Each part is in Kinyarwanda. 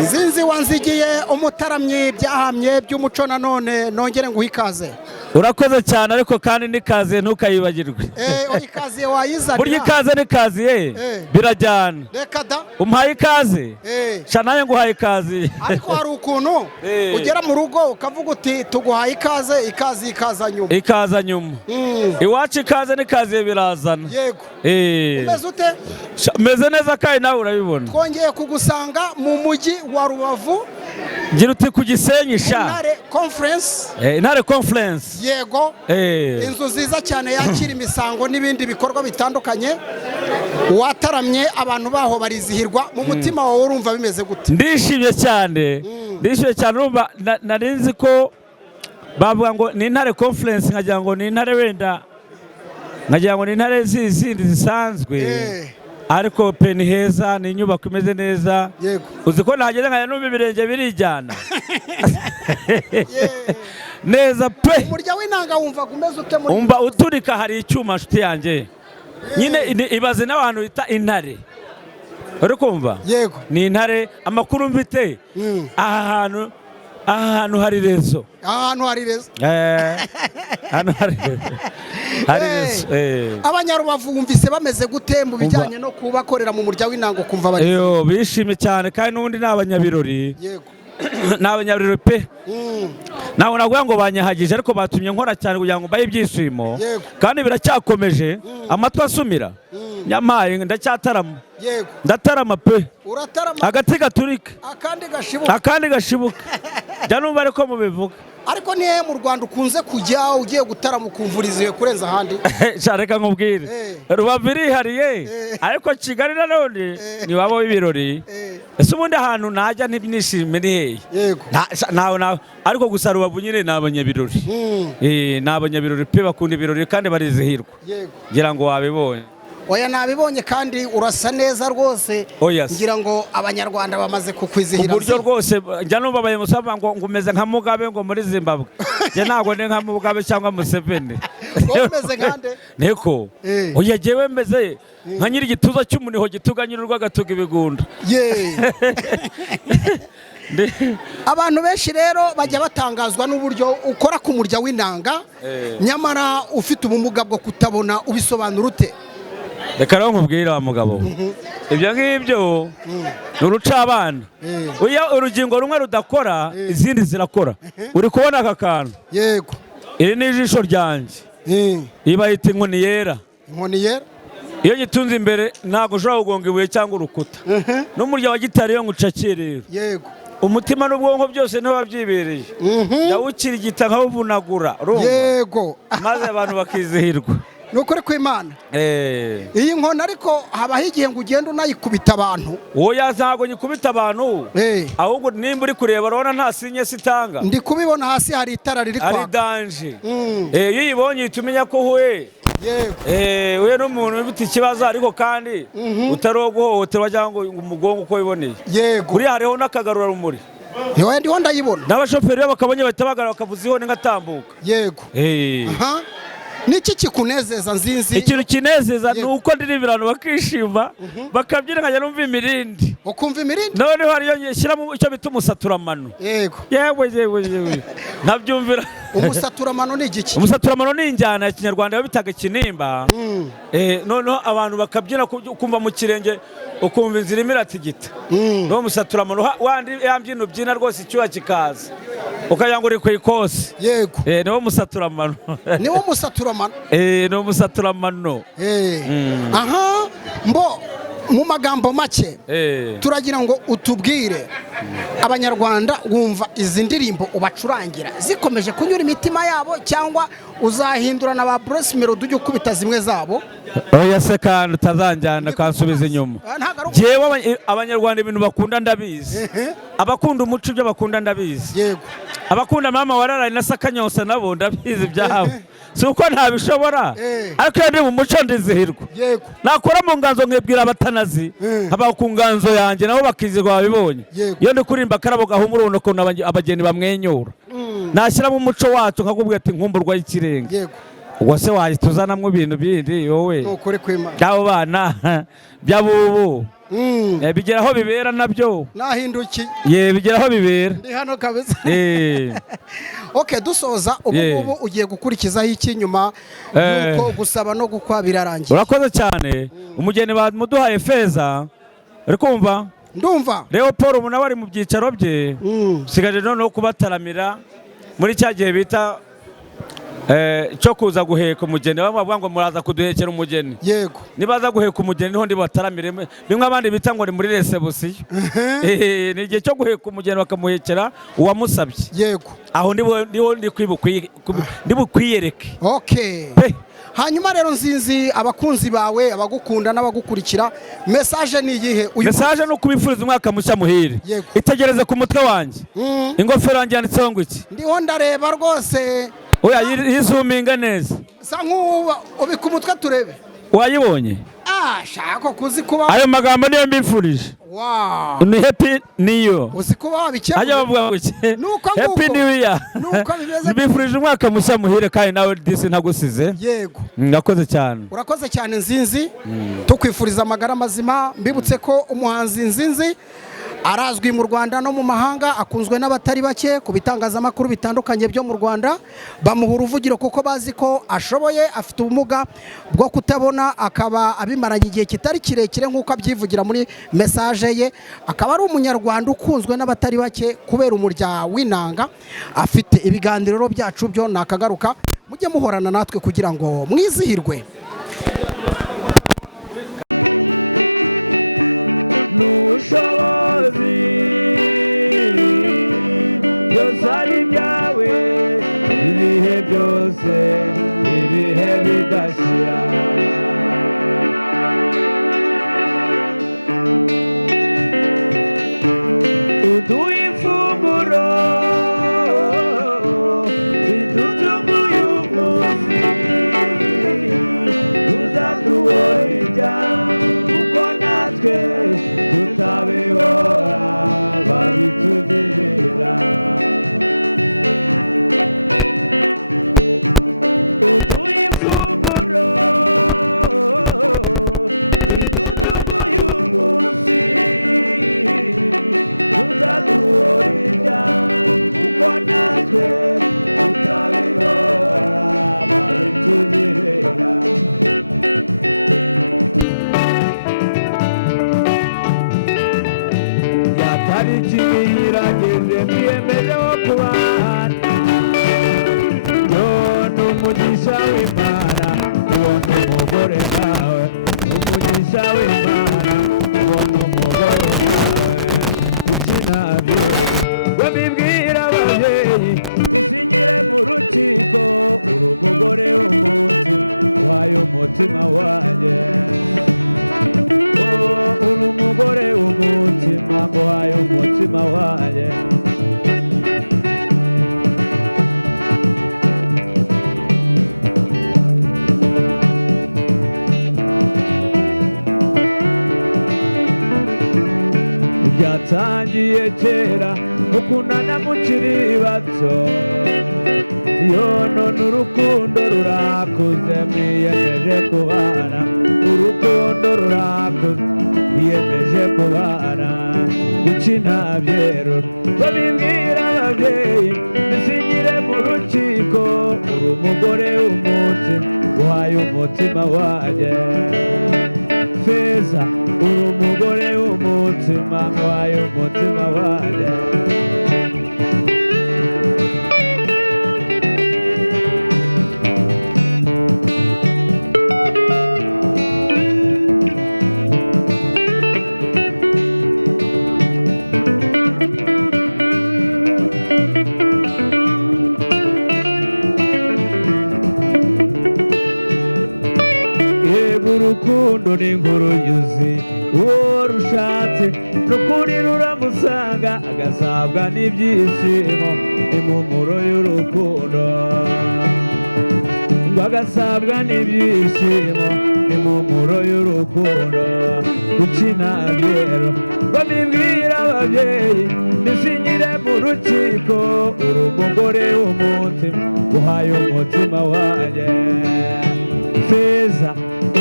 Nzinzi wanzigiye umutaramyi byahamye by'umuco nanone nongere nguha ikaze. Urakoze cyane ariko kandi nikaze ntukayibagirwe. Ikaze wayizana. Burya ikaze nikaze birajyana. Reka da. Umpaye ikaze. Shanaye nguhaye ikaze. Ariko hari ukuntu ugera mu rugo ukavuga uti tuguhaye ikaze ikaza nyuma. Ikaza nyuma. Iwacu ikaze nikaze birazana. Yego. Umeze ute? Meze neza kandi nawe urabibona. Twongeye kugusanga mu mujyi wa Rubavu. Gira uti ku Gisenyi sha. Intare Conference. Intare Conference. Yego. Inzu nziza cyane yakira imisango n'ibindi bikorwa bitandukanye. Wataramye abantu baho barizihirwa mu mutima wawe urumva bimeze gute? Ndishimye cyane. Ndishimye cyane urumva narinzi ko bavuga ngo ni Intare Conference nkagira ngo ni intare wenda nkagira ngo ni intare zindi zisanzwe. Ariko pe ni heza, ni inyubako imeze neza. Yego. Uzi ko nahageze nkaya numva ibirenge birijyana. Neza pe. Umurya w'inanga wumva kumeze ute muri? Umva uturika hari icyuma nshuti yanjye. Nyine ibaze n'abantu bita intare. Uri kumva? Yego. Ni intare amakuru mfite. Aha hantu hari rezo. Ahantu hari rezo. Hano hari rezo. Abanyarubavu bumvise bameze gute mu bijyanye no kubakorera mu murya w'intango kumva bari? Bishimye cyane kandi n'ubundi n'abanyabirori. Yego. N'abanyabirori pe. Naho naguye ngo banyahagije ariko batumye nkora cyane kugira ngo baye ibyishimo. Kandi biracyakomeje amatwi asumira. Nyamaye ndacyatarama. Yego. Ndatarama pe. Uratarama. Agati gaturika. Akandi gashibuka. Jya numva ariko mubivuga. Ariko nihe mu Rwanda ukunze kujya ugiye gutarama ukumvuriziwe kurenza ahandi? Reka nkubwire. Rubavu irihariye ariko Kigali nanone ni wabo w'ibirori. Ese ubundi ahantu najya ntibinishime ni hehe? Yego. Nawe ariko gusa Rubavu nyine ni abanyabirori. Ni abanyabirori pe bakunda ibirori kandi barizihirwa. Yego. Ngira ngo wabibonye. Oya nabibonye kandi urasa neza rwose. Ngira ngo abanyarwanda bamaze kukwizihira. Uburyo rwose njya numva abayemusaba ngo ngumeze nka Mugabe ngo muri Zimbabwe. Je ntago ndi nka Mugabe cyangwa Museveni. Umeze nkande? Neko. Oya jewe meze nka nyiri igituza cy'umuniho gituganyirwa gatuga ibigunda. Abantu benshi rero bajya batangazwa n'uburyo ukora ku murya w'inanga nyamara ufite ubumuga bwo kutabona ubisobanura ute? Reka rero nkubwire wa mugabo. Ibyo ngibyo uruca abana. Uya urugingo rumwe rudakora izindi zirakora. Uri kubona aka kantu? Yego. Iri ni ijisho ryanjye. Iba yita inkoni yera. Inkoni yera? Iyo gitunze imbere ntago ushobora kugonga ibuye cyangwa urukuta. N'umurya wa gitari yo ngucakire rero. Yego. Umutima n'ubwonko byose niho babyibereye. Yawukirigita nkawuvunagura. Yego. Maze abantu bakizihirwa. Nukuri kw'Imana. Iyi nkoni ariko habaho igihe ngo ugenda unayikubita abantu. Oya ntago nyikubita abantu. Ahubwo nimba uri kureba urabona nta sinye sitanga. Ndi kubibona hasi hari itara riri kwaka. Ari danje. Iyo uyibonye itumenya ko huye. Yego. Uye n'umuntu ufite ikibazo ariko kandi utari guhohoterwa cyangwa umugongo uko wiboneye. Yego. Kuri hariho n'akagarura rumuri. Yowe ndiho ndayibona. N'abashoferi bakabonye bahita bagarura bakavuza ihone ngatambuka. Yego. Aha. Niki kikunezeza Nzinzi? Ikintu kinezeza ni uko ndirimbirano bakishima bakabyina nkajya numva imirindi. Ukumva imirindi? None hariyo shyiramo icyo bita umusaturamano. Yego. Yewe. Nabyumvira. Umusaturamano ni igiki? Umusaturamano ni injyana ya Kinyarwanda bitaga kinimba. Noneho abantu bakabyina kumva mu kirenge ukumva inzira imiratigita. No musaturamano wandi yambyino byina rwose icyuya kikaza. Ukayango uri kwikosi. Yego. Niwo musaturamano. Niwo musaturamano. Niwo musaturamano. Aha, mbo mu magambo make turagira ngo utubwire abanyarwanda wumva izi ndirimbo ubacurangira zikomeje kunyura imitima yabo cyangwa uzahindura na ba Bruce Melody ujye ukubita zimwe zabo? Oya se kandi utazanjyana kansubiza inyuma. Jewe abanyarwanda ibintu bakunda ndabizi. Abakunda umuco ibyo bakunda ndabizi. Yego. Abakunda mama wararaye na Sakanyose nabo ndabizi byabo. Si uko ntabishobora ariko ndi mu muco ndizihirwa. Yego. Nakora mu nganzo nkebwira abatanazi haba ku nganzo yanjye nabo bakizirwa babibonye. Iyo ndi kurimba karabo gahumura uno ko abageni bamwenyura. Nashyiramo umuco wacu nkakubwira ati nkumburwa y'ikirenge. Yego. Ubwo se wahita uzanamwo ibintu bindi wowe? Nukuri kw'Imana. Abo bana by'abubu bigera aho bibera nabyo nahindukiye bigera aho bibera ndi hano kabisa okay dusoza ubu ngubu ugiye gukurikizaho iki nyuma yuko gusaba no gukwa birarangiye urakoze cyane umugeni bamuduhaye Feza uri kumva ndumva Leopold ubu nawe ari mu byicaro bye sigaje noneho kubataramira muri cya gihe bita cyo kuza guheka umugeni bavuga ngo muraza kuduhekera umugeni yego nibaza guheka umugeni niho ndi bataramire bimwe abandi bita ngo ni muri resebusiyo ni igihe cyo guheka umugeni bakamuhekera uwamusabye yego aho ndiho ndi bukwiyereke okay hanyuma rero nzinzi abakunzi bawe abagukunda n'abagukurikira message ni iyihe message no kubifuriza umwaka mushya muhire itegereze ku mutwe wanjye ingofero yanjye yanditseho ngo iki ndiho ndareba rwose oya yizuminga neza sa nk'uba ubika umutwe turebe wayibonye shaka kuzi kuba ayo magambo niyo mbifurije ni happy niyo uzi kuba wabikeye ajya bavuga ngo happy new year mbifurije umwaka mushya muhire kandi nawe disi ntagusize yego ngakoze cyane urakoze cyane Nzinzi tukwifuriza amagara mazima mbibutse ko umuhanzi Nzinzi arazwi mu Rwanda no mu mahanga akunzwe n'abatari bake ku bitangazamakuru bitandukanye byo mu Rwanda bamuha uruvugiro kuko bazi ko ashoboye afite ubumuga bwo kutabona akaba abimaranye igihe kitari kirekire nk'uko abyivugira muri message ye akaba ari umunyarwanda ukunzwe n'abatari bake kubera umurya w'inanga afite ibiganiro byacu byo nakagaruka mujye muhorana natwe kugira ngo mwizihirwe byose byawe ibihe byose ibihe bidashira uduha ifunguro ridutunguye umunsi tuzaduhorera kuko natwe tutabibora babitugirira irageze mwiyemeje wo kubana none umugisha w'Imana ubona umugore nkawe umugisha w'Imana ubona umugore nkawe ukinabye babibwira ababyeyi bisinyire mu rukiko uri umugore w'umunsi uhaye umutima wanjye uri umugore w'umutima nguhaye umutima wanjye byatangiye kera mukundana mukiri bato none urukundo rurakuze mwiyemeje kubana urukundo rurakuze mwiyemeje kubana gukina byero babibwira ababyeyi bisinyire mu rukiko uri umugore w'umunsi uhaye umutima wanjye Feza uri umugore w'umutima uhaye umutima wanjye urukundo ni inkuru yuzi uwo rushatse n'ukuri ruramusanga agasabwa n'ibyishimo impumuro y'urukundo ngo agasabwa n'ibyishimo impumuro y'urukundo gukina byero babibwira ababyeyi bisinyire mu rukiko uri umugore w'umutima uhaye umutima wanjye Feza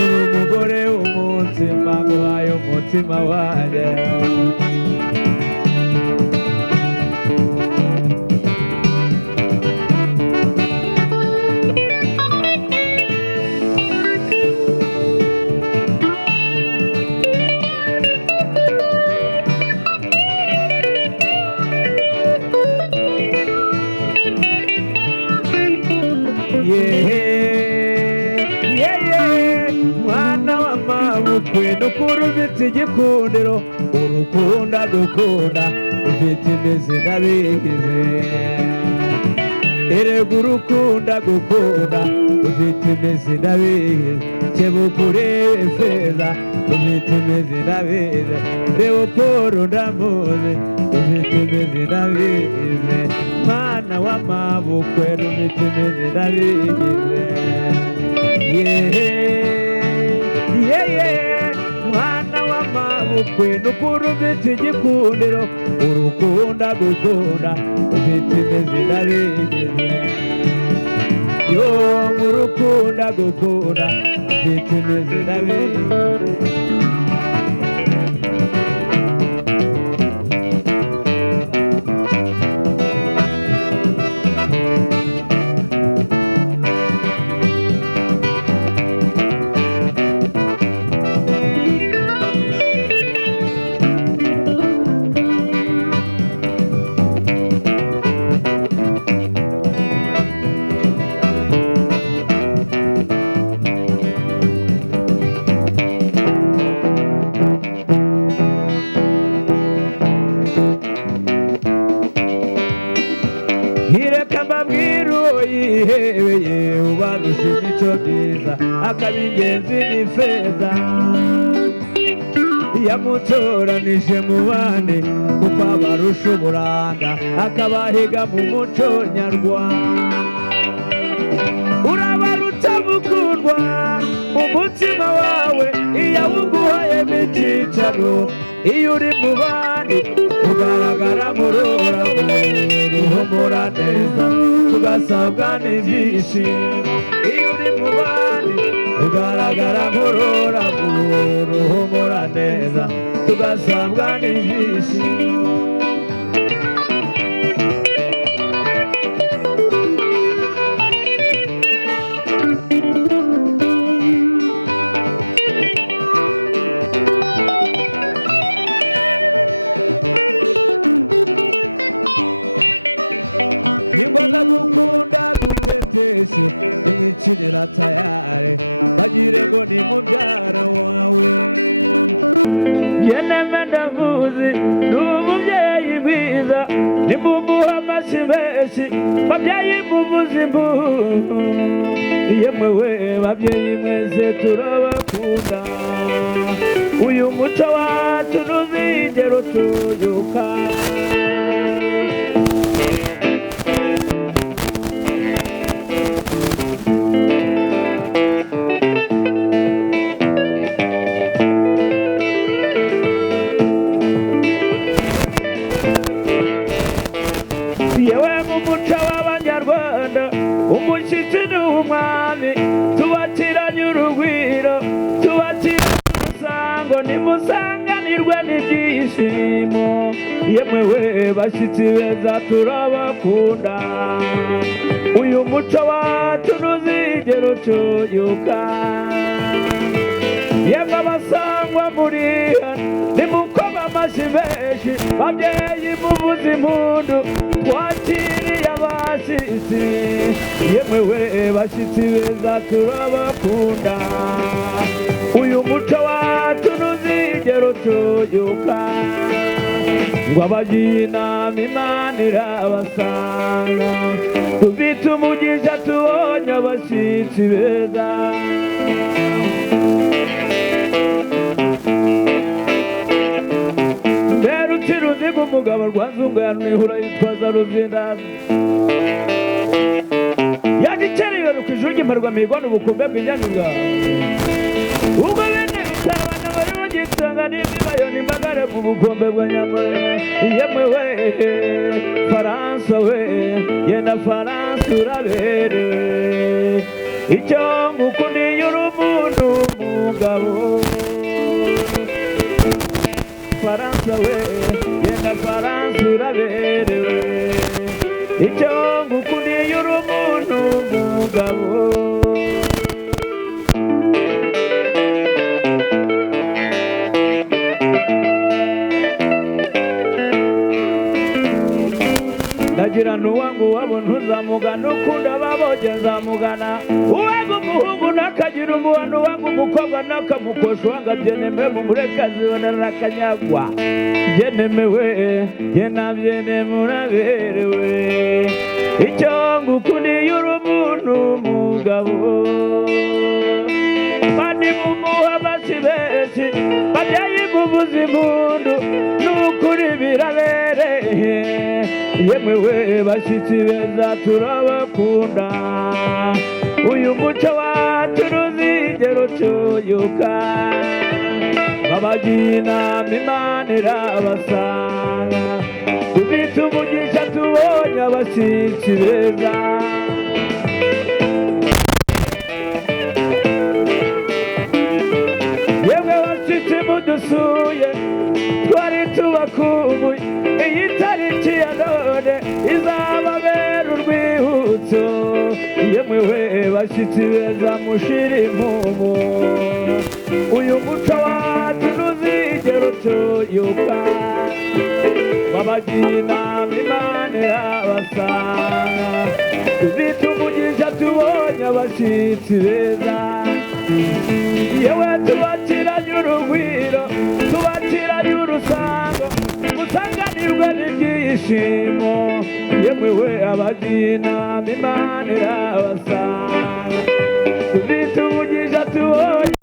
uri umugore w'umutima mama nguhaye umutima wanjye mwana w'amabukwe n'ukuri ufite igikundiro urukunda gukunda ufite imizi n'abigize erega urukunda gukunda ufite imizi n'abigize kebukure feza ufite imizi n'abigize Leopold ndamuzi ufite imizi n'abigize mwana w'amabukwe ufite imizi n'abigize mwana w'amabukwe n'ukuri ufite igikundiro urukunda gukunda ufite imizi n'abigize yo urukunda gukunda ufite imizi n'abigize yihebeye ubarusha imico myiza akaba ingenzi n'ifeza yamutoranije mu bandi kuko abarusha uburanga akabahiga mu muco nyarwanda urabaruta mukundwa umutima wawe iyo awuguhayemo icyicaro iyo uri mu bandi ugaragara ruhumura neza tugasabwa n'ibyishimo iyo uri mu bandi ugaragara ruhumura neza tugasabwa n'ibyishimo gukunda guteteshe imicinira tayare bagire ngo ni mubyara wawe yeneme ndavuzi n'umubyeyi mwiza nimumuha amashyi menshi babyeyi muvuze impundu yemwe we babyeyi mwese turabakunda uyu muco wacu ntuzigera utuyuka umushyitsi ni umwami tubatiranye urugwiro tubatiranye urusango nimusanganirwe n'ibyishimo yemwe we bashyitsi beza turabakunda uyu muco wacu ntuzigera ucuyuka yemwe abasangwa muri hano nimukoma amashyi menshi babyeyi muvuze impundu twakiriye abashyitsi yemwe we bashyitsi beza turabakunda uyu muco wacu ntuzigera ucuyuka ngo abagiye inama imana irabasanga tubite umugisha tubonye abashyitsi beza ruziga umugabo rwazungana n'ihura yitwaza ruzindana yagiceriwe rukijurya imparwamihigo n'ubukombe bw'inyanyuga ubwo bene bitabana bari bagitanga n'imibayo n'imbagare mu bukombe bwa nyamurenge yemwe we faransa we yenda faransa uraberewe icyo ngukundiye uri umuntu umugabo Faransa we yenda Faransa uraberewe icyo ngukundiye uri umuntu umugabo ndagira n'uwangu wabona uzamugana ukunda baboge nzamugana uwangu umuhungu nakagira umuhano uwangu umukobwa nakamukosha uwanga byeneme mu murekazi bonera akanyagwa byenemewe jye nabyene muraberewe icyo ngukundiye uri umuntu umugabo bandi mumuha amashyi benshi babyaye muvuza impundu n'ukuri birabereye yemwe we bashyitsi beza turabakunda uyu muco wacu ntuzigera ucyuyuka babagira inama Imana irabasanga tubite umugisha tubonye abashyitsi beza yemwe bashyitsi mudusuye twari tubakumbuye iyi tariki ya none izababera urwibutso yemwe we bashyitsi beza mushira impumu uyu muco wacu ntuzigera ucyuyuka babagira inama Imana irabasanga tuzite umugisha tubonye abashyitsi beza yewe tubakiranye urugwiro tubakiranye urusango musanganirwe n'ibyishimo yemwe we abagira inama Imana irabasanga tuzite umugisha tubonye